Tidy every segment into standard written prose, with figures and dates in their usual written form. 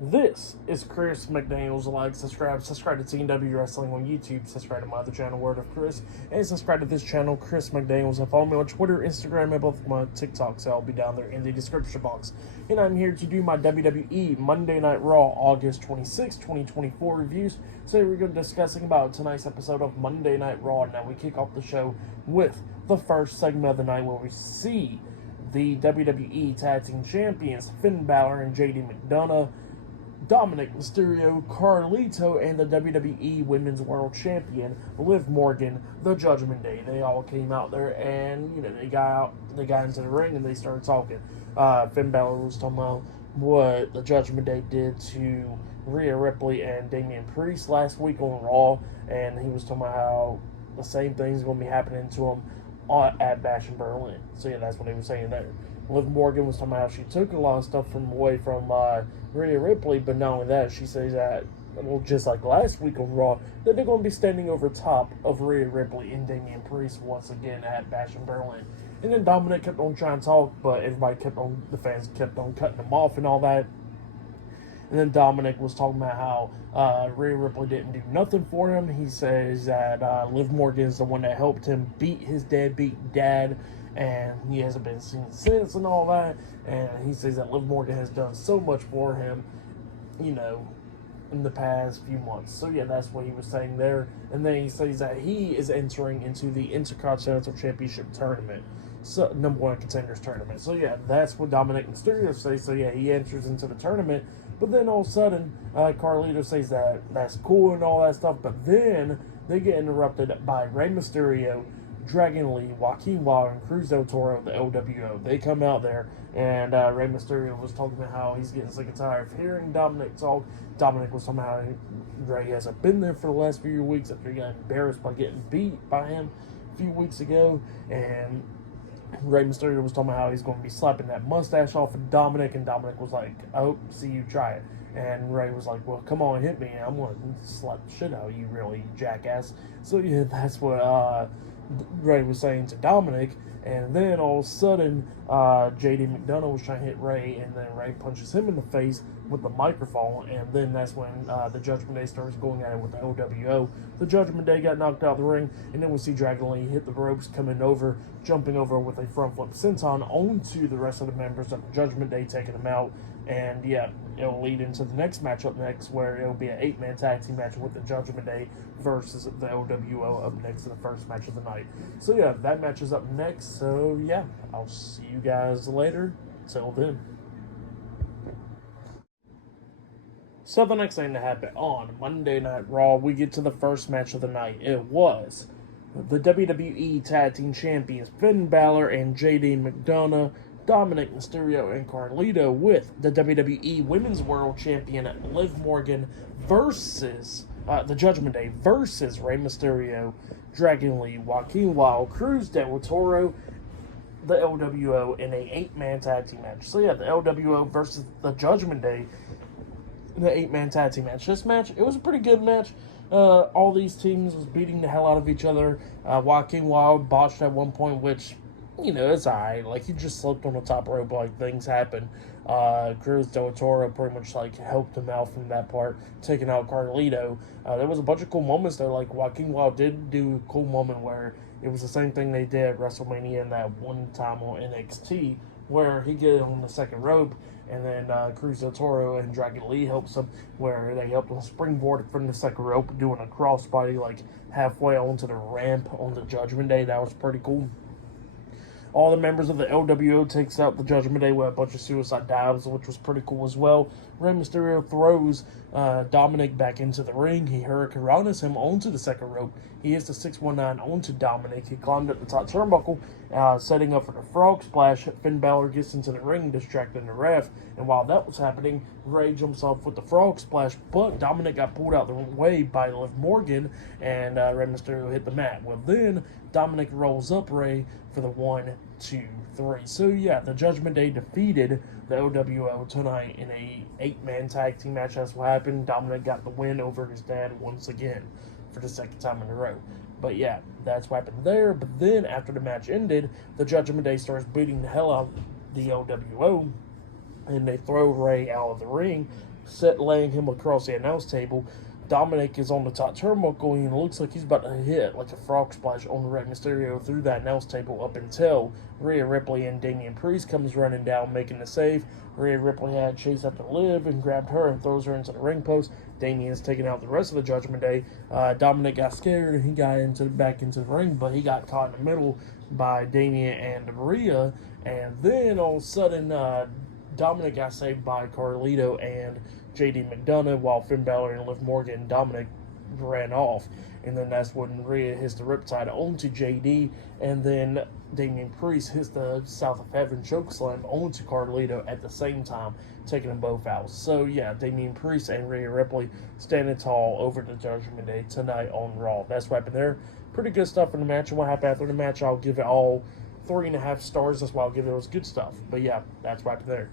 This is Chris McDaniels. Like, subscribe to TNW Wrestling on YouTube, subscribe to my other channel, Word of Chris, and subscribe to this channel, Chris McDaniels, and follow me on Twitter, Instagram, and both my TikToks. I'll be down there in the description box. And I'm here to do my WWE Monday Night Raw August 26, 2024 reviews. Today we're going to be discussing about tonight's episode of Monday Night Raw. Now we kick off the show with the first segment of the night where we see the WWE Tag Team Champions, Finn Balor and JD McDonough, Dominic Mysterio, Carlito, and the WWE Women's World Champion, Liv Morgan, the Judgment Day. They all came out there and, they got into the ring and they started talking. Finn Balor was talking about what the Judgment Day did to Rhea Ripley and Damian Priest last week on Raw, and he was talking about how the same thing's going to be happening to him at Bash in Berlin. So yeah, that's what he was saying there. Liv Morgan was talking about how she took a lot of stuff away from Rhea Ripley, but not only that, she says that, well, just like last week on Raw, that they're going to be standing over top of Rhea Ripley and Damian Priest once again at Bash in Berlin. And then Dominic kept on trying to talk, but the fans kept on cutting him off and all that. And then Dominic was talking about how Rhea Ripley didn't do nothing for him. He says that Liv Morgan is the one that helped him beat his deadbeat dad, and he hasn't been seen since and all that. And he says that Liv Morgan has done so much for him, in the past few months. So yeah, that's what he was saying there. And then he says that he is entering into the Intercontinental Championship tournament. So, number one contenders tournament. So yeah, that's what Dominic Mysterio says. So yeah, he enters into the tournament. But then all of a sudden, Carlito says that that's cool and all that stuff. But then they get interrupted by Rey Mysterio, Dragon Lee, Joaquin Wilder, and Cruz del Toro of the LWO. They come out there, and Rey Mysterio was talking about how he's getting sick and tired of hearing Dominic talk. Dominic was talking about how Rey hasn't been there for the last few weeks after he got embarrassed by getting beat by him a few weeks ago. And Rey Mysterio was talking about how he's going to be slapping that mustache off of Dominic, and Dominic was like, "Oh, see you try it." And Rey was like, "Well, come on, hit me. I'm going to slap the shit out of you, really, jackass." So yeah, that's what Rey was saying to Dominic. And then all of a sudden, JD McDonough was trying to hit Rey, and then Rey punches him in the face with the microphone, and then that's when the Judgment Day starts going at it with the LWO. The Judgment Day got knocked out of the ring, and then we see Dragon Lee hit the ropes, jumping over with a front flip senton onto the rest of the members of the Judgment Day, taking them out. And yeah, it'll lead into the next match up next, where it'll be an 8-man tag team match with the Judgment Day versus the LWO up next to the first match of the night. So yeah, that match is up next. So yeah, I'll see you guys later. Till then. So the next thing that happened on Monday Night Raw, we get to the first match of the night. It was the WWE Tag Team Champions Finn Balor and JD McDonough, Dominic Mysterio, and Carlito with the WWE Women's World Champion Liv Morgan versus the Judgment Day versus Rey Mysterio, Dragon Lee, Joaquin Wilder, Cruz del Toro, the LWO in a 8-man tag team match. So yeah, the LWO versus the Judgment Day in the 8-man tag team match. This match, it was a pretty good match. All these teams was beating the hell out of each other. Joaquin Wilder botched at one point, which, it's alright. Like, he just slipped on the top rope, like, things happen. Cruz del Toro pretty much, helped him out from that part, taking out Carlito. There was a bunch of cool moments there. Like, Joaquin Wilder did do a cool moment where it was the same thing they did at WrestleMania in that one time on NXT, where he get on the second rope, and then Cruz del Toro and Dragon Lee helps him, where they helped him springboard from the second rope, doing a crossbody halfway onto the ramp on the Judgment Day. That was pretty cool. All the members of the LWO takes out the Judgment Day with a bunch of suicide dives, which was pretty cool as well. Rey Mysterio throws Dominic back into the ring. He hurricanranas him onto the second rope. He hits the 619 onto Dominic. He climbed up the top turnbuckle, setting up for the frog splash. Finn Balor gets into the ring, distracting the ref. And while that was happening, Rey jumps off with the frog splash, but Dominic got pulled out the way by Liv Morgan, and Rey Mysterio hit the mat. Well, then Dominic rolls up Rey for the 1, 2, 3. So yeah, the Judgment Day defeated the LWO tonight in a 8-man tag team match. That's what happened. Dominic got the win over his dad once again for the second time in a row. But yeah, that's what happened there. But then after the match ended, the Judgment Day starts beating the hell out of the LWO. and they throw Ray out of the ring, laying him across the announce table. Dominic is on the top turnbuckle, and it looks like he's about to hit like a frog splash on the Rey Mysterio through that announce table up until Rhea Ripley and Damian Priest comes running down, making the save. Rhea Ripley had chased after Liv and grabbed her and throws her into the ring post. Damian's taking out the rest of the Judgment Day. Dominic got scared and he got back into the ring, but he got caught in the middle by Damian and Rhea. And then all of a sudden, Dominic got saved by Carlito and JD McDonough, while Finn Balor and Liv Morgan and Dominic ran off. And then that's when Rhea hits the Riptide onto JD, and then Damian Priest hits the South of Heaven chokeslam onto Carlito at the same time, taking them both out. So yeah, Damian Priest and Rhea Ripley standing tall over the Judgment Day tonight on Raw. That's what happened there. Pretty good stuff in the match. And what happened after the match, I'll give it all 3.5 stars. That's why I'll give it. It was good stuff. But yeah, that's what happened there.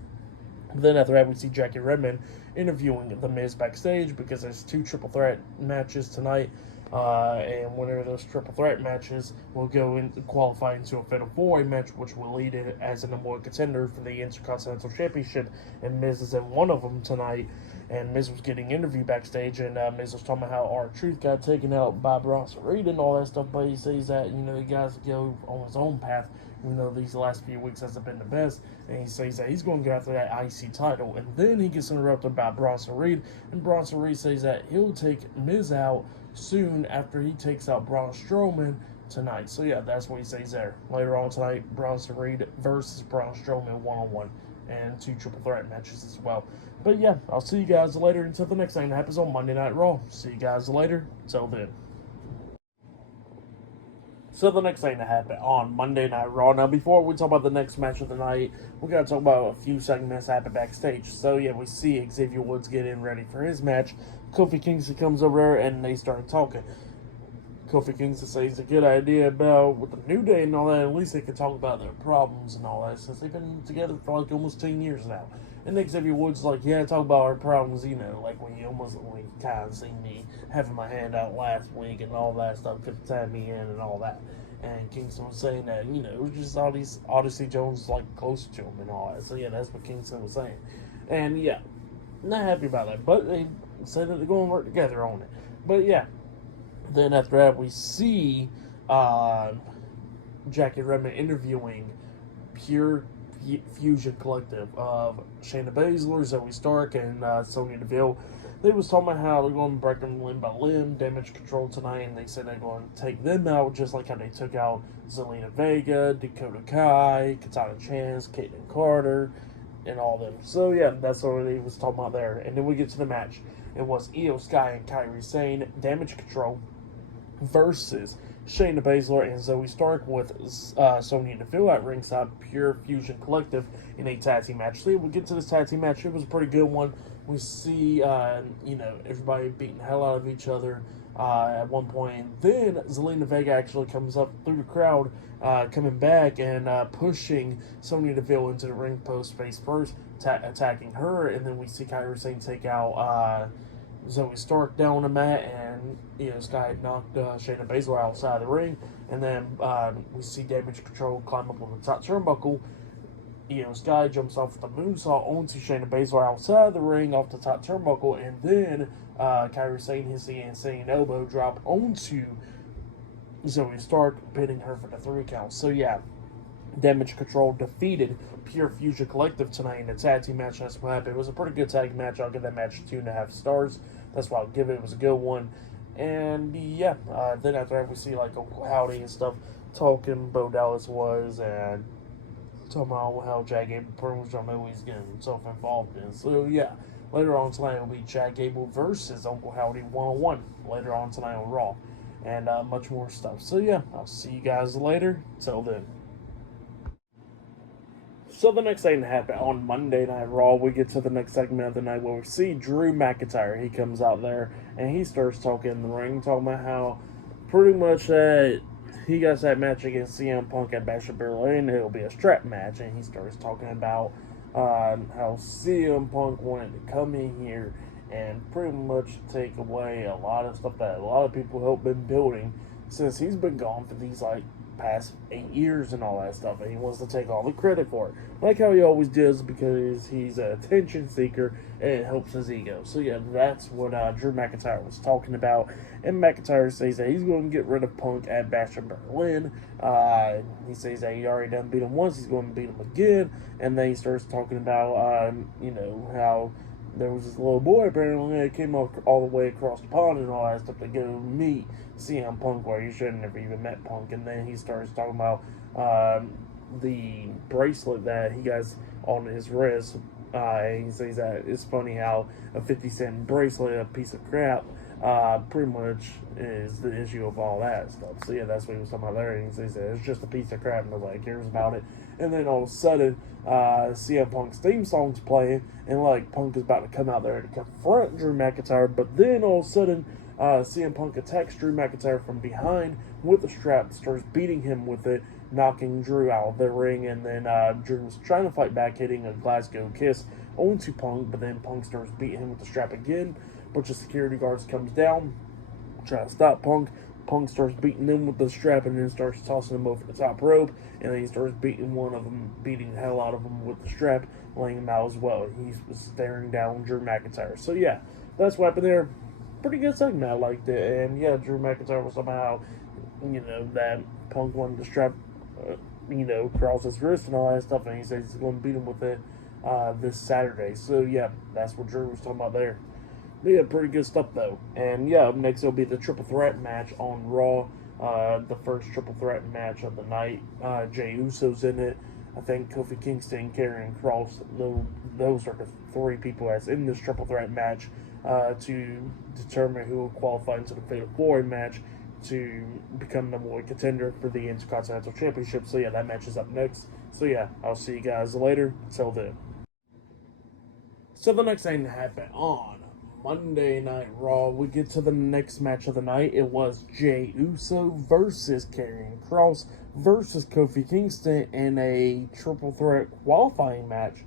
Then after that, we see Jackie Redmond interviewing The Miz backstage because there's 2 triple threat matches tonight. And whenever those triple threat matches will go into qualify into a Fatal 4-Way match, which will lead it as a number 1 contender for the Intercontinental Championship. And Miz is in one of them tonight. And Miz was getting interviewed backstage, and Miz was talking about how R-Truth got taken out by Bronson Reed and all that stuff. But he says that, he got to go on his own path. These last few weeks hasn't been the best, and he says that he's going to go after that IC title. And then he gets interrupted by Bronson Reed, and Bronson Reed says that he'll take Miz out soon after he takes out Braun Strowman tonight. So yeah, that's what he says there. Later on tonight, Bronson Reed versus Braun Strowman one-on-one, and 2 triple threat matches as well. But yeah, I'll see you guys later until the next thing that happens on Monday Night Raw. See you guys later. Till then. So the next thing to happen on Monday Night Raw. Now, before we talk about the next match of the night, we got to talk about a few segments happen backstage. So yeah, we see Xavier Woods getting ready for his match. Kofi Kingston comes over there and they start talking. Kofi Kingston says it's a good idea about with the New Day and all that. At least they can talk about their problems and all that, since they've been together for like almost 10 years now. And Xavier Woods like, yeah, talk about our problems, like when you kind of seen me having my hand out last week and all that stuff, could time me in and all that. And Kingston was saying that, it was just Odyssey Jones like closer to him and all that. So yeah, that's what Kingston was saying. And yeah, not happy about that, but they say that they're going to work together on it. But yeah, then after that we see Jackie Redmond interviewing Pure Fusion Collective of Shayna Baszler, Zoe Stark, and Sonya Deville. They was talking about how they're going to break them limb by limb, Damage Control tonight, and they said they're going to take them out just like how they took out Zelina Vega, Dakota Kai, Katana Chance, Caitlyn Carter, and all them. So yeah, that's what they was talking about there. And then we get to the match. It was Io Sky and Kairi Sane, Damage Control, versus Shayna Baszler and Zoe Stark with Sonya Deville at ringside, Pure Fusion Collective in a tag team match. So yeah, we'll get to this tag team match. It was a pretty good one. We see, everybody beating the hell out of each other at one point. Then Zelina Vega actually comes up through the crowd, coming back and pushing Sonya Deville into the ring post face first, attacking her. And then we see Kairi Sane take out Zoe Stark down on the mat, and Sky knocked Shayna Baszler outside the ring. And then we see Damage Control climb up on the top turnbuckle. Sky jumps off the moonsault onto Shayna Baszler outside the ring off the top turnbuckle, and then Kairi Sane hits the insane elbow drop onto Zoe Stark, pinning her for the 3 count. So yeah, Damage Control defeated Pure Fusion Collective tonight in a tag team match. That's what happened. It was a pretty good tag match. I'll give that match 2.5 stars. That's why I'll give it. It was a good one. And yeah, then after that we see like Uncle Howdy and stuff talking. Bo Dallas was, and talking about how Chad Gable pretty much he's getting himself involved in. So yeah, later on tonight will be Chad Gable versus Uncle Howdy one-on-one later on tonight on Raw, and much more stuff. So yeah, I'll see you guys later. Till then. So the next thing that happened on Monday Night Raw, we get to the next segment of the night where we see Drew McIntyre. He comes out there and he starts talking in the ring, talking about how pretty much he got that match against CM Punk at Bash at Berlin. It'll be a strap match, and he starts talking about how CM Punk wanted to come in here and pretty much take away a lot of stuff that a lot of people have been building since he's been gone for these past 8 years and all that stuff, and he wants to take all the credit for it, like how he always does, because he's an attention seeker and it helps his ego. So yeah, that's what Drew McIntyre was talking about, and McIntyre says that he's going to get rid of Punk at Bash in Berlin. He says that he already done beat him once, he's going to beat him again, and then he starts talking about how there was this little boy apparently that came all the way across the pond and all that stuff to go meet CM Punk, where he should have never even met Punk. And then he starts talking about the bracelet that he has on his wrist. And he says that it's funny how a 50-cent bracelet, a piece of crap, pretty much is the issue of all that stuff. So yeah, that's what he was talking about there. And he says that it's just a piece of crap, nobody cares about it. And then all of a sudden, CM Punk's theme song's playing, and like Punk is about to come out there to confront Drew McIntyre, but then all of a sudden, CM Punk attacks Drew McIntyre from behind with a strap, starts beating him with it, knocking Drew out of the ring, and then Drew's trying to fight back, hitting a Glasgow kiss onto Punk, but then Punk starts beating him with the strap again. A bunch of security guards comes down, try to stop Punk. Punk starts beating them with the strap and then starts tossing them over the top rope, and then he starts beating one of them, beating the hell out of him with the strap, laying him out as well. He's staring down Drew McIntyre. So yeah, that's what happened there. Pretty good segment, I liked it. And yeah, Drew McIntyre was somehow, that Punk wanted to strap, across his wrist and all that stuff, and he says he's going to beat him with it this Saturday. So yeah, that's what Drew was talking about there. Yeah, pretty good stuff though. And yeah, up next it'll be the triple threat match on Raw. The first triple threat match of the night. Jey Uso's in it. I think Kofi Kingston, Karrion Kross, those are the three people that's in this triple threat match to determine who will qualify into the Fatal 4-Way match to become the number one contender for the Intercontinental Championship. So yeah, that match is up next. So yeah, I'll see you guys later. Till then. So the next thing that happened on Monday Night Raw, we get to the next match of the night. It was Jey Uso versus Karrion Kross versus Kofi Kingston in a triple threat qualifying match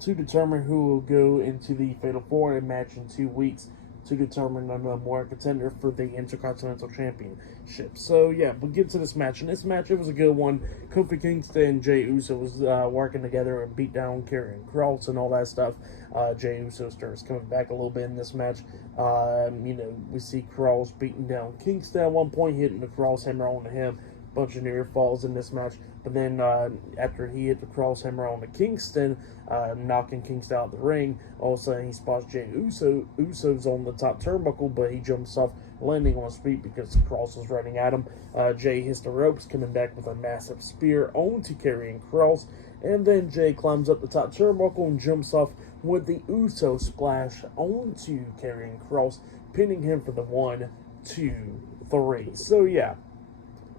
to determine who will go into the Fatal 4-Way match in 2 weeks to determine the number one contender for the Intercontinental Championship. So yeah, we get to this match. In this match, it was a good one. Kofi Kingston and Jey Uso was working together and beat down Karrion Kross and all that stuff. Jey Uso starts coming back a little bit in this match. We see Kross beating down Kingston at one point, hitting the cross hammer on him. Bunch of near falls in this match, but then after he hit the cross hammer on the Kingston, knocking Kingston out of the ring, all of a sudden he spots Jey Uso's on the top turnbuckle, but he jumps off, landing on his feet because Kross was running at him. Jey hits the ropes, coming back with a massive spear onto Karrion Kross, and then Jey climbs up the top turnbuckle and jumps off with the Uso splash onto Karrion Kross, pinning him for the 1, 2, 3. So yeah,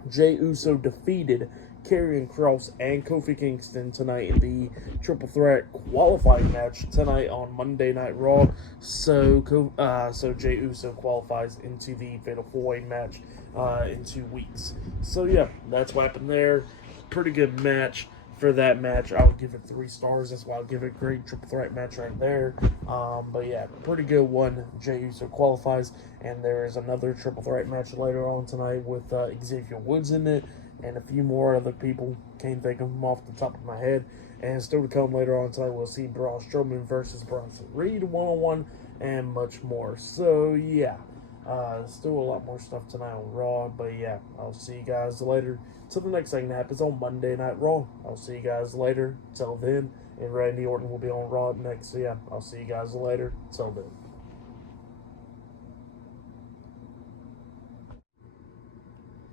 Jey Uso defeated Karrion Kross and Kofi Kingston tonight in the triple threat qualifying match tonight on Monday Night Raw. So Jey Uso qualifies into the Fatal 4-Way match in 2 weeks. So yeah, that's what happened there. Pretty good match. For that match, I'll give it 3 stars. That's why I'll give it a great triple threat match right there. But yeah, pretty good one. Jey Uso qualifies, and there is another triple threat match later on tonight with Xavier Woods in it, and a few more other people. Can't think of them off the top of my head. And still to come later on tonight, we'll see Braun Strowman versus Bronson Reed 1-on-1, and much more. So yeah, still a lot more stuff tonight on Raw. But yeah, I'll see you guys later. Till the next thing that happens on Monday Night Raw. I'll see you guys later. Till then, and Randy Orton will be on Raw next. So yeah, I'll see you guys later. Till then.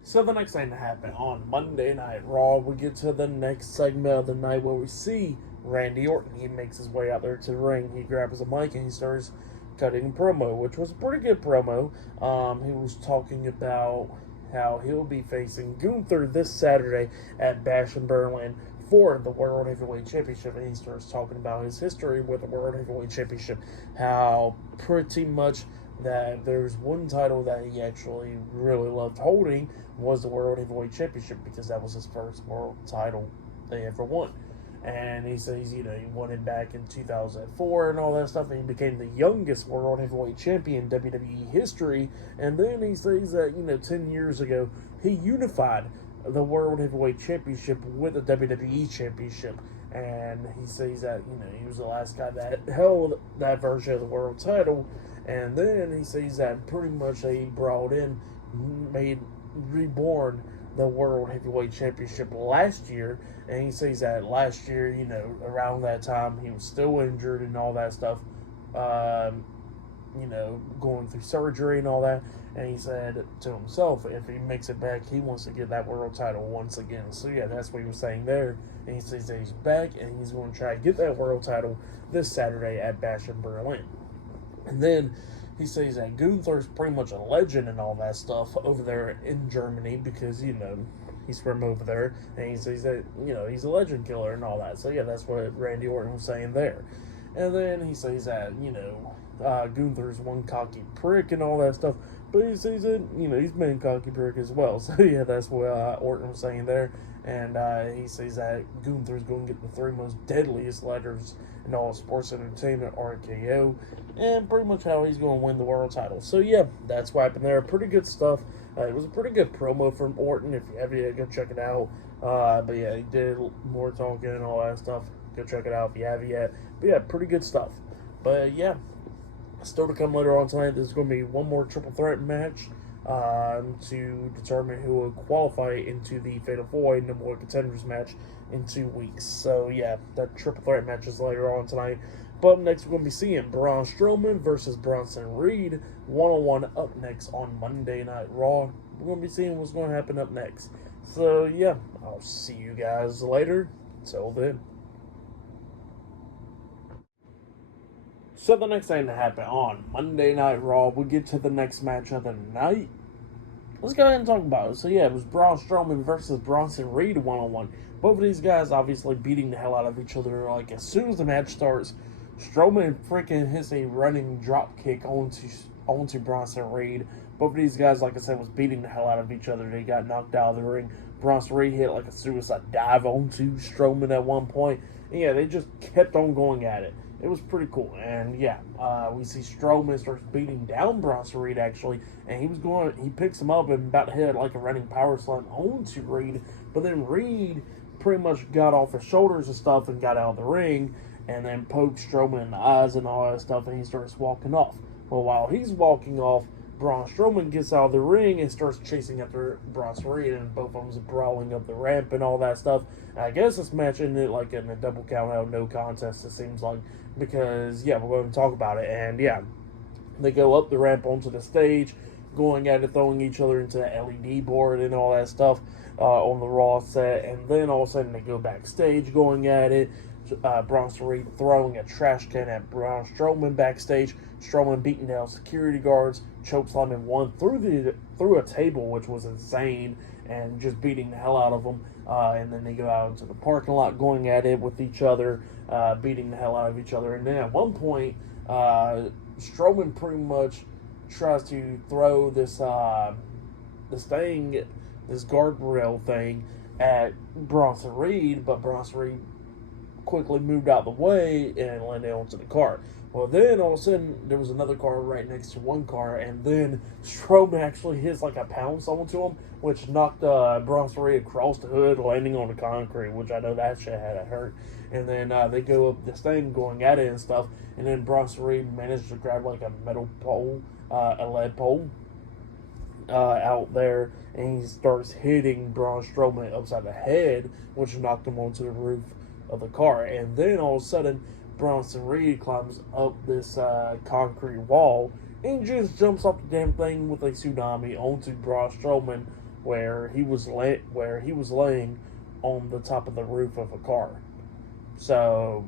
So the next thing that happened on Monday Night Raw, we get to the next segment of the night where we see Randy Orton. He makes his way out there to the ring. He grabs a mic and he starts cutting a promo, which was a pretty good promo. He was talking about how he'll be facing Gunther this Saturday at Bash in Berlin for the World Heavyweight Championship, and he starts talking about his history with the World Heavyweight Championship, how pretty much that there's one title that he actually really loved holding was the World Heavyweight Championship, because that was his first world title they ever won. And he says, he won it back in 2004 and all that stuff, and he became the youngest World Heavyweight Champion in WWE history. And then he says that, 10 years ago, he unified the World Heavyweight Championship with the WWE Championship. And he says that, he was the last guy that held that version of the world title. And then he says that pretty much he brought in, reborn the World Heavyweight Championship last year. And he says that last year, around that time, he was still injured and all that stuff. Going through surgery and all that. And he said to himself, if he makes it back, he wants to get that world title once again. So, yeah, that's what he was saying there. And he says that he's back and he's going to try to get that world title this Saturday at Bash in Berlin. And then he says that Gunther's pretty much a legend and all that stuff over there in Germany because, he's from over there. And he says that, he's a legend killer and all that. So, yeah, that's what Randy Orton was saying there. And then he says that, Gunther's one cocky prick and all that stuff. But he says that, he's been a cocky prick as well. So, yeah, that's what Orton was saying there. And he says that Gunther's going to get the 3 most deadliest letters in all sports entertainment, RKO. And pretty much how he's going to win the world title. So, yeah, that's what happened there. Pretty good stuff. It was a pretty good promo from Orton. If you have it, go check it out. But, yeah, he did more talking and all that stuff. Go check it out if you haven't yet. But, yeah, pretty good stuff. But, yeah. Still to come later on tonight, there's going to be one more triple threat match to determine who will qualify into the Fatal 4-Way Number 1 Contenders match in 2 weeks. So, yeah, that triple threat match is later on tonight. But next, we're going to be seeing Braun Strowman versus Bronson Reed one-on-one up next on Monday Night Raw. We're going to be seeing what's going to happen up next. So, yeah, I'll see you guys later. Till then. So the next thing to happen on Monday Night Raw, we get to the next match of the night. Let's go ahead and talk about it. So yeah, it was Braun Strowman versus Bronson Reed one-on-one. Both of these guys obviously beating the hell out of each other. Like as soon as the match starts, Strowman freaking hits a running drop kick onto Bronson Reed. Both of these guys, like I said, was beating the hell out of each other. They got knocked out of the ring. Bronson Reed hit like a suicide dive onto Strowman at one point. And yeah, they just kept on going at it. It was pretty cool. And yeah, we see Strowman starts beating down Bronson Reed actually. And he picks him up and about to hit like a running power slam onto Reed. But then Reed pretty much got off his shoulders and stuff and got out of the ring. And then poked Strowman in the eyes and all that stuff. And he starts walking off. Well, while he's walking off, Braun Strowman gets out of the ring and starts chasing after Bronson Reed, and both of them brawling up the ramp and all that stuff. And I guess this match ended like in a double count out, no contest, it seems like, because, yeah, we're going to talk about it. And, yeah, they go up the ramp onto the stage, going at it, throwing each other into the LED board and all that stuff on the Raw set. And then all of a sudden they go backstage going at it. Bronson Reed throwing a trash can at Braun Strowman backstage. Strowman beating down security guards, chokeslamming one through a table, which was insane, and just beating the hell out of them. And then they go out into the parking lot going at it with each other, beating the hell out of each other. And then at one point, Strowman pretty much tries to throw this guardrail thing at Bronson Reed, but Bronson Reed quickly moved out the way and landed onto the car. Well, then all of a sudden there was another car right next to one car, and then Strowman actually hits like a pounce onto him, which knocked Bronson Reed across the hood, landing on the concrete, which I know that shit had to hurt. And then they go up this thing going at it and stuff, and then Bronson Reed managed to grab like a metal pole, a lead pole out there, and he starts hitting Braun Strowman upside the head, which knocked him onto the roof of the car. And then all of a sudden Bronson Reed climbs up this concrete wall and just jumps off the damn thing with a tsunami onto Braun Strowman, where he was laying on the top of the roof of a car. So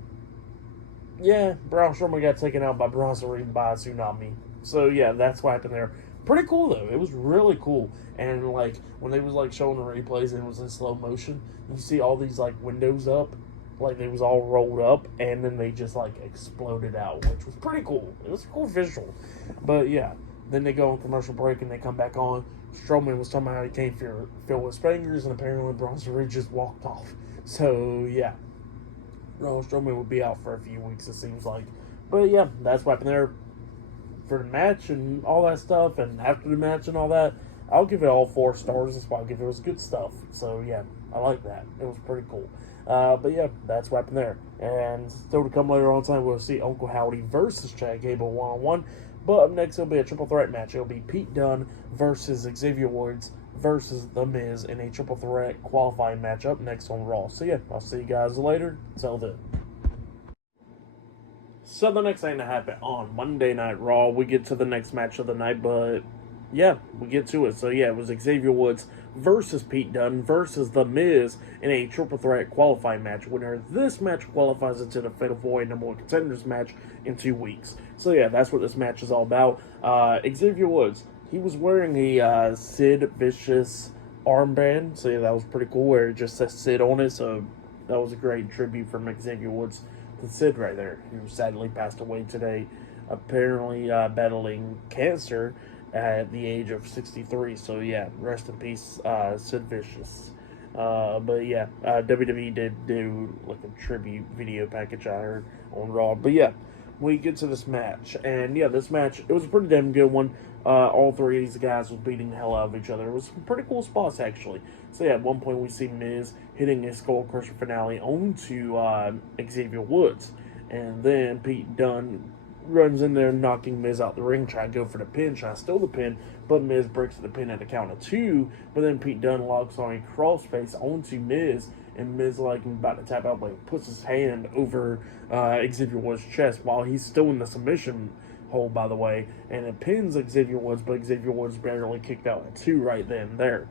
yeah, Braun Strowman got taken out by Bronson Reed by a tsunami. So yeah, that's what happened there. Pretty cool though. It was really cool. And like when they was like showing the replays and it was in slow motion, you see all these like windows up, like they was all rolled up, and then they just like exploded out, which was pretty cool. It was a cool visual. But yeah, then they go on commercial break and they come back on. Strowman was talking about how he can't feel his fingers, and apparently Bronson Reed just walked off. So yeah, Braun Strowman would be out for a few weeks, it seems like. But yeah, that's what happened there for the match and all that stuff. And after the match and all that, I'll give it all 4 stars. That's why I'll give it. It was good stuff. So yeah, I like that. It was pretty cool. But yeah, that's what happened there. And still to come later on tonight, we'll see Uncle Howdy versus Chad Gable one-on-one. But up next, it'll be a triple threat match. It'll be Pete Dunne versus Xavier Woods versus The Miz in a triple threat qualifying match up next on Raw. So yeah, I'll see you guys later. Till then. So the next thing to happen on Monday Night Raw, we get to the next match of the night, but yeah, we get to it. So yeah, it was Xavier Woods versus Pete Dunne versus The Miz in a triple threat qualifying match. Winner this match qualifies into the Fatal 4-Way number 1 contenders match in 2 weeks. So yeah, that's what this match is all about. Xavier Woods, he was wearing a Sid Vicious armband. So yeah, that was pretty cool, where it just says Sid on it. So that was a great tribute from Xavier Woods to Sid right there, who sadly passed away today, apparently battling cancer at the age of 63. So yeah, rest in peace, Sid Vicious. But yeah, WWE did do like a tribute video package, I heard, on Raw. But yeah, we get to this match, and yeah, this match, it was a pretty damn good one. All 3 of these guys was beating the hell out of each other. It was some pretty cool spots, actually. So yeah, at one point we see Miz hitting his Skull Crusher finale onto Xavier Woods, and then Pete Dunne runs in there, knocking Miz out the ring, trying to go for the pin, trying to steal the pin, but Miz breaks the pin at the count of 2, but then Pete Dunne locks on a crossface onto Miz, and Miz, like, about to tap out, like, puts his hand over Xavier Woods' chest while he's still in the submission hold, by the way, and it pins Xavier Woods, but Xavier Woods barely kicked out at 2 right then and there.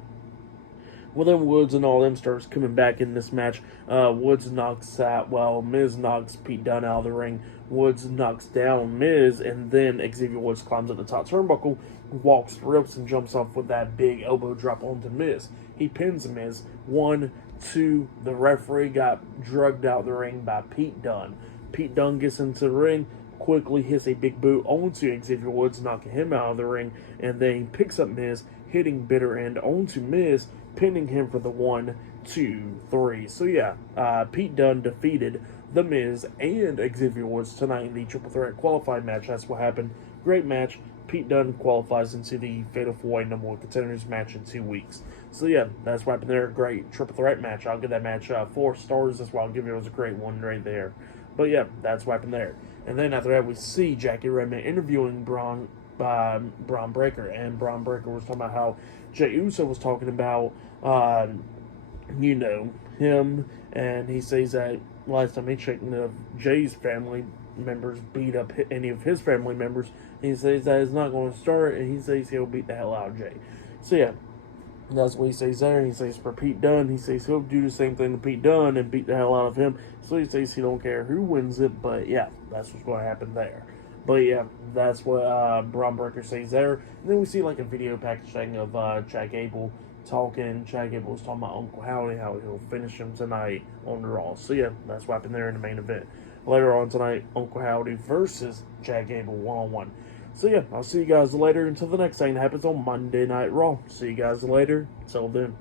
Well, then Woods and all them starts coming back in this match. Woods knocks out, well, Miz knocks Pete Dunne out of the ring. Woods knocks down Miz, and then Xavier Woods climbs up the top turnbuckle, walks the ropes, and jumps off with that big elbow drop onto Miz. He pins Miz. 1, 2, the referee got drugged out the ring by Pete Dunne. Pete Dunne gets into the ring, quickly hits a big boot onto Xavier Woods, knocking him out of the ring, and then he picks up Miz, hitting bitter end onto Miz, pinning him for the 1, 2, 3. So yeah, Pete Dunne defeated The Miz and Xavier Woods tonight in the triple threat qualifying match. That's what happened. Great match. Pete Dunne qualifies into the Fatal 4-Way number 1 contenders match in 2 weeks. So yeah, that's what happened there. Great triple threat match. I'll give that match 4 stars. That's why I'll give it. It was a great one right there. But yeah, that's what happened there. And then after that, we see Jackie Redmond interviewing Braun Breaker, and Braun Breaker was talking about how Jey Uso was talking about, him, and he says that last time he checked, Jay's family members beat up any of his family members. He says that it's not going to start, and he says he'll beat the hell out of Jay. So yeah, that's what he says there. He says for Pete Dunne, he says he'll do the same thing to Pete Dunne and beat the hell out of him. So he says he don't care who wins it, but yeah, that's what's going to happen there. But yeah, that's what Braun Breaker says there. And then we see like a video package thing of Chad Gable talking. Chad Gable was talking about Uncle Howdy, how he'll finish him tonight on the Raw. So yeah, that's what happened there in the main event. Later on tonight, Uncle Howdy versus Chad Gable one-on-one. So yeah, I'll see you guys later until the next thing that happens on Monday Night Raw. See you guys later. Till then.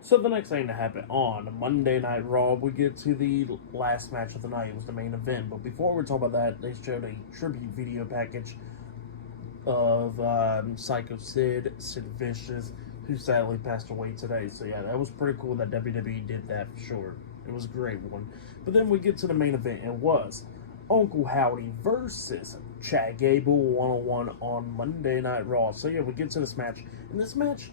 So the next thing to happen on Monday Night Raw, we get to the last match of the night. It was the main event. But before we talk about that, they showed a tribute video package of Psycho Sid Vicious, who sadly passed away today. So yeah, that was pretty cool that WWE did that for sure. It was a great one. But then we get to the main event. It was Uncle Howdy versus Chad Gable one-on-one on Monday Night Raw. So yeah, we get to this match. And this match,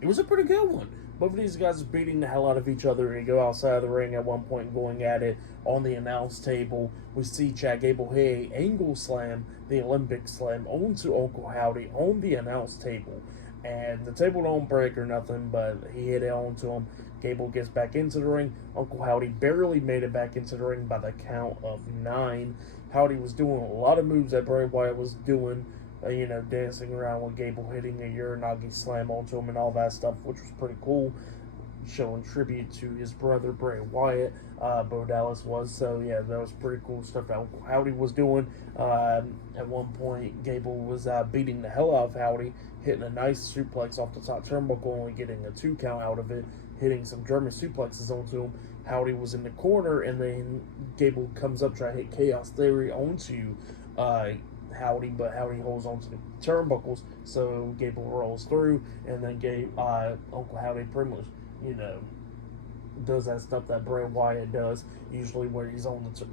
it was a pretty good one. Both of these guys are beating the hell out of each other. They go outside of the ring at one point, going at it on the announce table. We see Chad Gable hit an angle slam, the Olympic slam, onto Uncle Howdy on the announce table. And the table don't break or nothing, but he hit it onto him. Gable gets back into the ring. Uncle Howdy barely made it back into the ring by the count of 9. Howdy was doing a lot of moves that Bray Wyatt was doing. Dancing around with Gable hitting a Uranagi slam onto him and all that stuff, which was pretty cool, showing tribute to his brother Bray Wyatt. Bo Dallas was, so yeah, that was pretty cool stuff that Uncle Howdy was doing. At one point, Gable was beating the hell out of Howdy, hitting a nice suplex off the top turnbuckle, only getting a 2 count out of it, hitting some German suplexes onto him. Howdy was in the corner, and then Gable comes up trying to hit Chaos Theory onto Howdy, but Howdy holds onto the turnbuckles, so Gable rolls through, and then Uncle Howdy pretty much, you know, does that stuff that Bray Wyatt does, usually where he's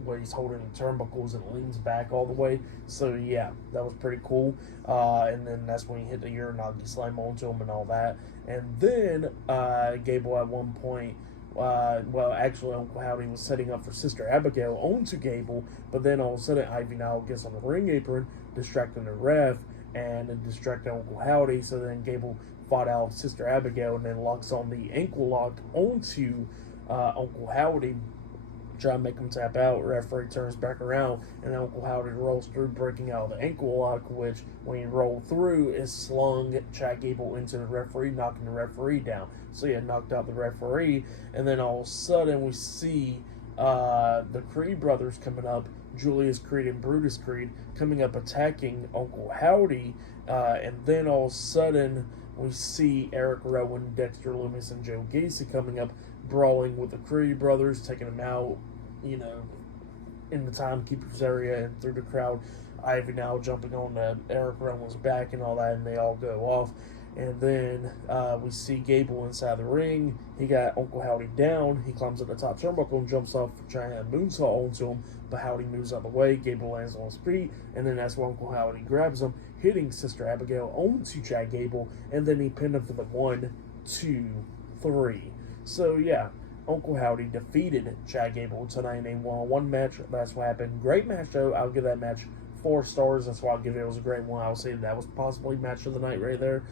where he's holding the turnbuckles and leans back all the way. So yeah, that was pretty cool. And then that's when he hit the Uranagi slam onto him and all that. And then Gable at one point, well, actually, Uncle Howdy was setting up for Sister Abigail onto Gable, but then all of a sudden, Ivy now gets on the ring apron, distracting the ref, and distracting Uncle Howdy. So then Gable fought out Sister Abigail and then locks on the ankle lock onto Uncle Howdy, trying to make him tap out. Referee turns back around, and Uncle Howdy rolls through, breaking out of the ankle lock, which, when he rolled through, it slung Chad Gable into the referee, knocking the referee down. So he had knocked out the referee, and then all of a sudden we see the Creed brothers coming up, Julius Creed and Brutus Creed, coming up attacking Uncle Howdy, and then all of a sudden we see Eric Rowan, Dexter Lumis, and Joe Gacy coming up, brawling with the Creed brothers, taking them out, you know, in the timekeeper's area and through the crowd. Ivy now jumping on Eric Rowan's back and all that, and they all go off. And then we see Gable inside the ring. He got Uncle Howdy down. He climbs at the top turnbuckle and jumps off, trying to moonsault onto him, but Howdy moves out of the way. Gable lands on his feet, and then that's when Uncle Howdy grabs him, hitting Sister Abigail onto Chad Gable, and then he pinned him for the 1, 2, 3. So yeah, Uncle Howdy defeated Chad Gable tonight in a one-on-one match. That's what happened. Great match though. I'll give that match 4 stars. That's why I'll give it. It was a great one. I'll say that was possibly match of the night right there.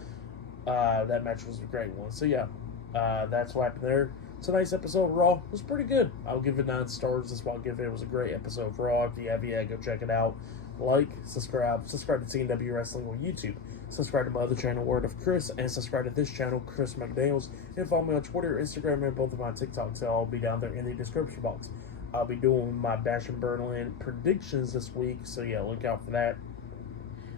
That match was a great one. So yeah, that's what happened there. Tonight's episode of Raw was pretty good. I'll give it 9 stars. That's why I'll give it. It was a great episode of Raw. If you have yet, go check it out. Like, subscribe to TNW Wrestling on YouTube. Subscribe to my other channel, Word of Chris, and subscribe to this channel, Chris McDaniels. And follow me on Twitter, Instagram, and both of my TikToks. They'll all be down there in the description box. I'll be doing my Bash and Burnland predictions this week, so yeah, look out for that.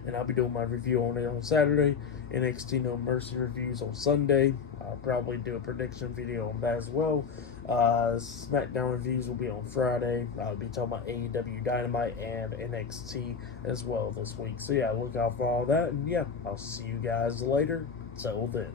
And I'll be doing my review on it on Saturday. NXT No Mercy reviews on Sunday. I'll probably do a prediction video on that as well. SmackDown reviews will be on Friday. I'll be talking about AEW Dynamite and NXT as well this week. So yeah, look out for all that. And yeah, I'll see you guys later. Till then.